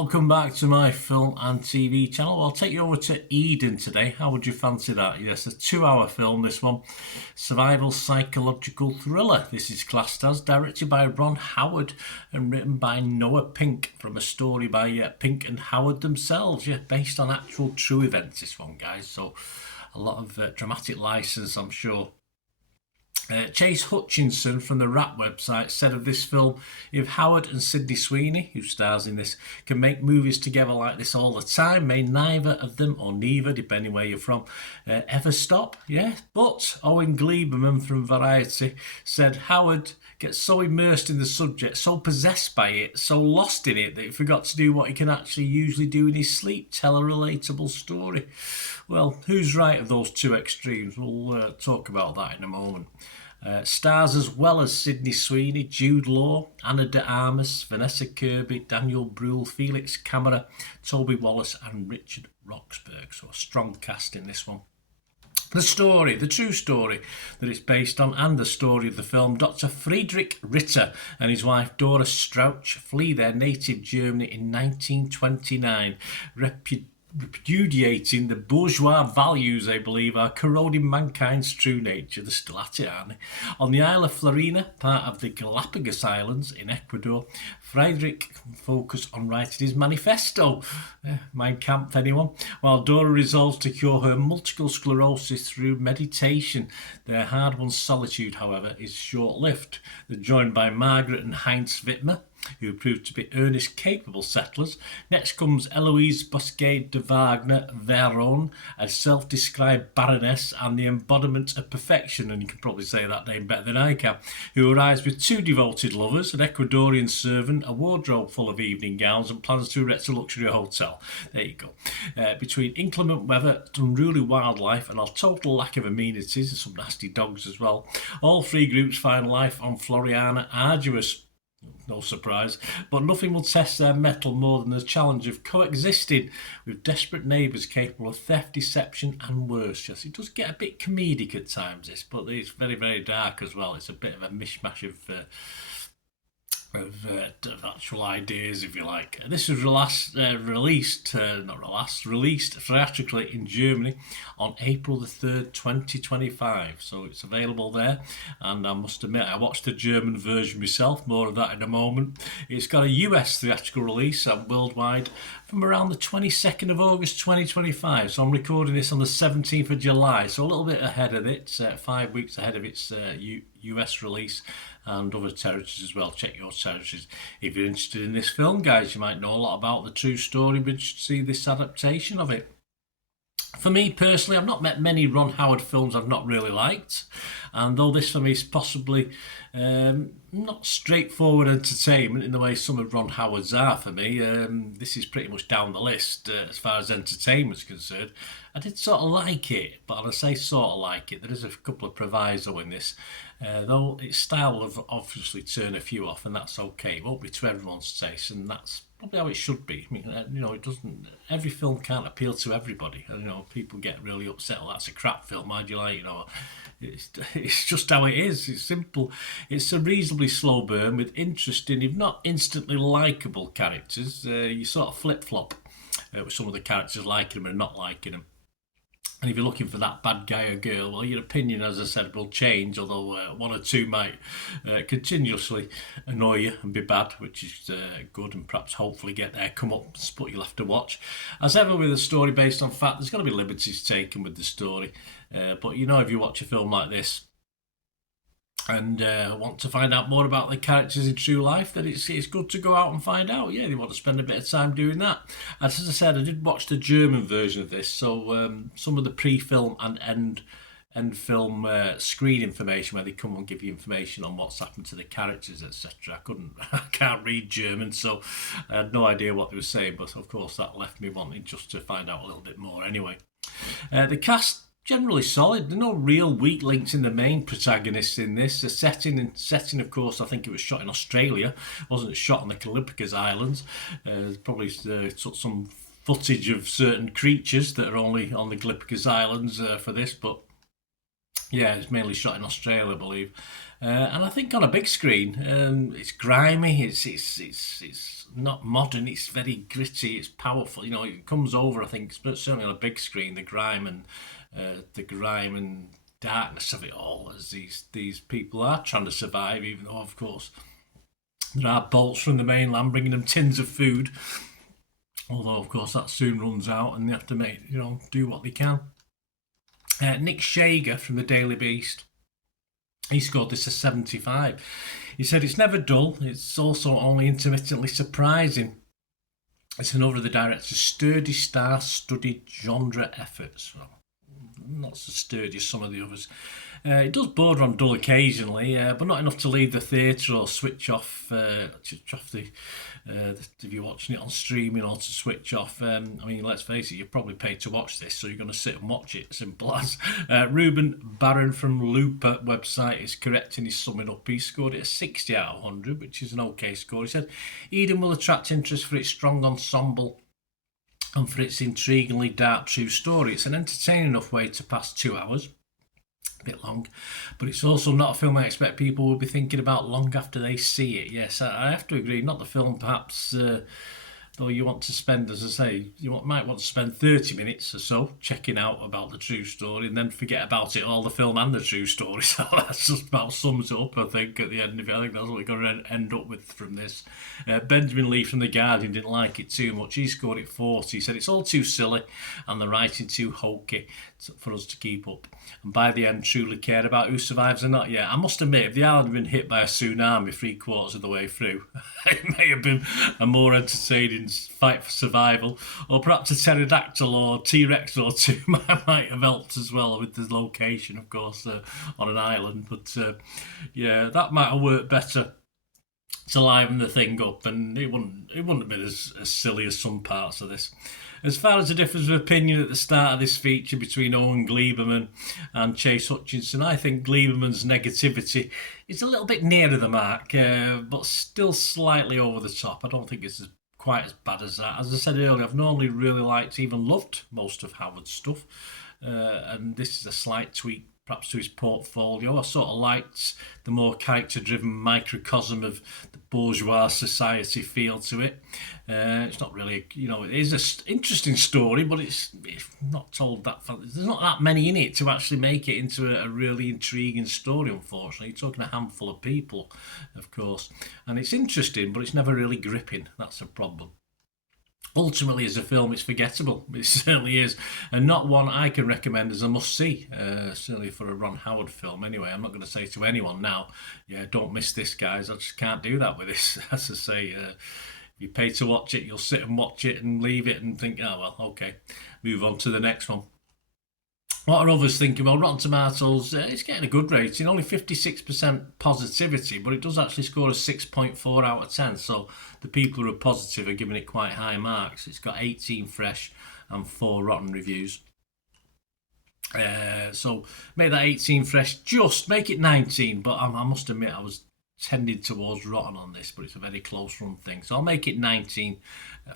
Welcome back to my film and TV channel. I'll take you over to Eden today. How would you fancy that? Yes, a 2-hour film, this one. Survival psychological thriller. This is classed as directed by Ron Howard and written by Noah Pink from a story by Pink and Howard themselves. Yeah, based on actual true events, this one, guys. So a lot of dramatic license, I'm sure. Chase Hutchinson from the rap website said of this film, if Howard and Sydney Sweeney, who stars in this, can make movies together like this all the time, may neither of them, or neither, depending where you're from, ever stop. Yeah, but Owen Gleiberman from Variety said Howard gets so immersed in the subject, so possessed by it, so lost in it, that he forgot to do what he can actually usually do in his sleep, tell a relatable story. Well, who's right of those two extremes? We'll talk about that in a moment. Stars as well as Sydney Sweeney, Jude Law, Anna de Armas, Vanessa Kirby, Daniel Bruhl, Felix Camera, Toby Wallace and Richard Roxburgh. So a strong cast in this one. The story, the true story that it's based on, and the story of the film, Dr. Friedrich Ritter and his wife Dora Strauch flee their native Germany in 1929, repudiating the bourgeois values they believe are corroding mankind's true nature. They're still at it, aren't they? On the Isle of Florina, part of the Galapagos Islands in Ecuador, Friedrich focused on writing his manifesto, Mein Kampf, anyone? While Dora resolves to cure her multiple sclerosis through meditation. Their hard-won solitude, however, is short-lived. They're joined by Margaret and Heinz Wittmer, who proved to be earnest, capable settlers. Next comes Eloise Bosquet de Wagner Veron, a self-described baroness and the embodiment of perfection, and you can probably say that name better than I can, who arrives with 2 devoted lovers, an Ecuadorian servant, a wardrobe full of evening gowns, and plans to erect a luxury hotel. There you go. Between inclement weather, unruly wildlife, and a total lack of amenities, and some nasty dogs as well, all 3 groups find life on Floriana arduous. No surprise, but nothing will test their mettle more than the challenge of coexisting with desperate neighbours capable of theft, deception and worse. Yes, it does get a bit comedic at times, this, but it's very, very dark as well. It's a bit of a mishmash of actual ideas, if you like. This was released theatrically in Germany on April the 3rd, 2025. So it's available there, and I must admit I watched the German version myself. More of that in a moment. It's got a US theatrical release and worldwide from around the 22nd of August 2025. So I'm recording this on the 17th of July, so a little bit ahead of it, 5 weeks ahead of its US release, and other territories as well. Check your territories if you're interested in this film, guys. You might know a lot about the true story, but you should see this adaptation of it. For me personally, I've not met many Ron Howard films I've not really liked, and though this for me is possibly not straightforward entertainment in the way some of Ron Howard's are for me, this is pretty much down the list as far as entertainment's concerned. I did sort of like it, but I say sort of like it, there is a couple of proviso in this, though its style will obviously turn a few off, and that's okay. It won't be to everyone's taste, and that's probably how it should be. I mean, it doesn't. Every film can't appeal to everybody. People get really upset. Oh, that's a crap film. Why do you like? It's just how it is. It's simple. It's a reasonably slow burn with interesting, if not instantly likable characters. You sort of flip flop with some of the characters liking them and not liking them. And if you're looking for that bad guy or girl, well, your opinion, as I said, will change, although one or two might continuously annoy you and be bad, which is good, and perhaps hopefully get their comeuppance, but you'll have to watch. As ever with a story based on fact, there's going to be liberties taken with the story. But if you watch a film like this and want to find out more about the characters in true life, then it's good to go out and find out. Yeah, you want to spend a bit of time doing that. As I said, I did watch the German version of this, so some of the pre-film and end film screen information where they come and give you information on what's happened to the characters, etc. I can't read German, so I had no idea what they were saying, but of course that left me wanting just to find out a little bit more anyway. The cast, generally solid. There are no real weak links in the main protagonists in this. The setting, of course, I think it was shot in Australia. It wasn't shot on the Galapagos Islands. Probably took some footage of certain creatures that are only on the Galapagos Islands for this, but Yeah, it's mainly shot in Australia, I believe, and I think on a big screen, it's grimy. It's not modern. It's very gritty. It's powerful. You know, it comes over. I think, but certainly on a big screen, the grime and darkness of it all, as these people are trying to survive. Even though, of course, there are bolts from the mainland bringing them tins of food. Although, of course, that soon runs out, and they have to do what they can. Nick Shager from the Daily Beast, he scored this a 75. He said it's never dull, it's also only intermittently surprising. It's another of the director's sturdy, star-studded genre efforts. Well, not so sturdy as some of the others. It does border on dull occasionally, but not enough to leave the theatre or switch off if you're watching it on streaming, or to switch off. I mean, let's face it, you're probably paid to watch this, so you're going to sit and watch it. Simple as. Ruben Barron from Looper website is correct in his summing up. He scored it a 60 out of 100, which is an okay score. He said Eden will attract interest for its strong ensemble and for its intriguingly dark true story. It's an entertaining enough way to pass 2 hours. A bit long, but it's also not a film I expect people will be thinking about long after they see it. Yes, I have to agree. Not the film, perhaps, though you want to spend, as I say, might want to spend 30 minutes or so checking out about the true story and then forget about it all, the film and the true story. So that's just about sums it up, I think, at the end of it. I think that's what we're going to end up with from this. Benjamin Lee from The Guardian didn't like it too much. He scored it 40. He said it's all too silly and the writing too hokey for us to keep up. And by the end, truly cared about who survives or not. Yeah, I must admit, if the island had been hit by a tsunami 3/4 of the way through, it may have been a more entertaining fight for survival, or perhaps a pterodactyl or T-Rex or two might have helped as well, with the location, of course, on an island. But yeah, that might have worked better to liven the thing up, and it wouldn't have been as silly as some parts of this. As far as the difference of opinion at the start of this feature between Owen Gleiberman and Chase Hutchinson, I think Gleiberman's negativity is a little bit nearer the mark, but still slightly over the top. I don't think it's quite as bad as that. As I said earlier, I've normally really liked, even loved, most of Howard's stuff, and this is a slight tweak perhaps to his portfolio. I sort of liked the more character-driven microcosm of the bourgeois society feel to it. It's not really, it is an interesting story, but it's not told that. There's not that many in it to actually make it into a really intriguing story, unfortunately. You're talking a handful of people, of course. And it's interesting, but it's never really gripping. That's a problem. Ultimately, as a film, it's forgettable. It certainly is, and not one I can recommend as a must-see. Certainly for a Ron Howard film. Anyway, I'm not going to say to anyone now, "Yeah, don't miss this, guys." I just can't do that with this. As I say, if you pay to watch it, you'll sit and watch it and leave it and think, "Oh well, okay, move on to the next one." What are others thinking? Well, Rotten Tomatoes, it's getting a good rating, only 56% positivity, but it does actually score a 6.4 out of 10. So the people who are positive are giving it quite high marks. It's got 18 fresh and 4 rotten reviews. So make that 18 fresh, just make it 19. But I must admit, I was tended towards rotten on this, but it's a very close run thing. So I'll make it 19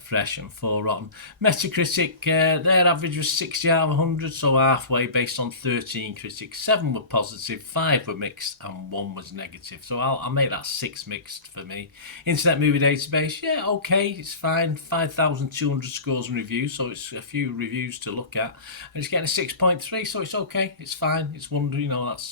fresh and 4 rotten. Metacritic, their average was 60 out of 100, so halfway based on 13 critics. 7 were positive, 5 were mixed, and 1 was negative. So I'll make that 6 mixed for me. Internet Movie Database, yeah, okay, it's fine. 5,200 scores and reviews, so it's a few reviews to look at. And it's getting a 6.3, so it's okay. It's fine. It's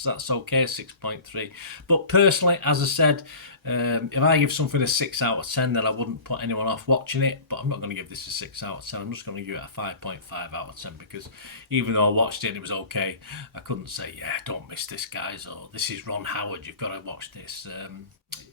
that's okay, a 6.3. But personally, as I said, if I give something a 6 out of 10, then I wouldn't put anyone off watching it, but I'm not going to give this a 6 out of 10. I'm just going to give it a 5.5 out of 10, because even though I watched it and it was okay, I couldn't say, yeah, don't miss this, guys, or this is Ron Howard, you've got to watch this.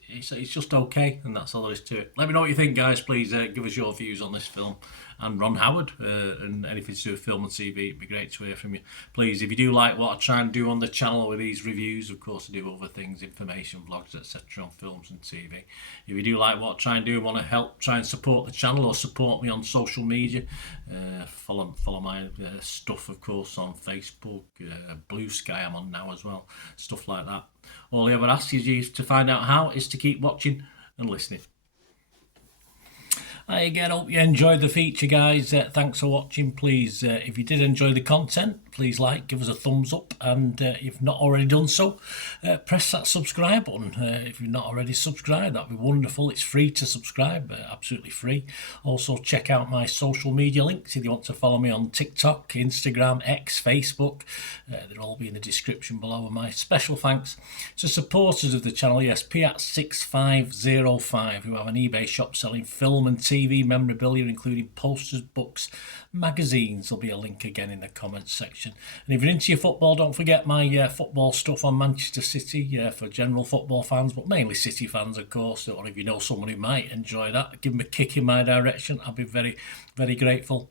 It's just okay, and that's all there is to it. Let me know what you think, guys. Please give us your views on this film and Ron Howard, and anything to do with film and TV. It'd be great to hear from you. Please, if you do like what I try and do on the channel with these reviews, of course I do other things, information, vlogs, etc. on films and TV. If you do like what I try and do and want to help try and support the channel, or support me on social media, follow my stuff, of course, on Facebook, Blue Sky I'm on now as well, stuff like that. All I ever ask is you to find out how is to keep watching and listening. I hope you enjoyed the feature, guys. Thanks for watching. Please, if you did enjoy the content, please like, give us a thumbs up, and if not already done so, press that subscribe button. If you've not already subscribed, that'd be wonderful. It's free to subscribe, absolutely free. Also, check out my social media links if you want to follow me on TikTok, Instagram, X, Facebook. They'll all be in the description below. And my special thanks to supporters of the channel, yes, Piat6505, who have an eBay shop selling film and TV memorabilia, including posters, books, magazines. There'll be a link again in the comments section. And if you're into your football, don't forget my football stuff on Manchester City for general football fans, but mainly City fans, of course. Or if you know someone who might enjoy that, give them a kick in my direction. I'll be very, very grateful.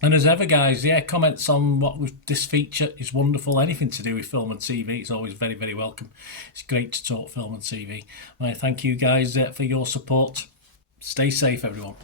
And as ever, guys, comments on this feature is wonderful. Anything to do with film and TV is always very, very welcome. It's great to talk film and TV. I thank you guys for your support. Stay safe, everyone.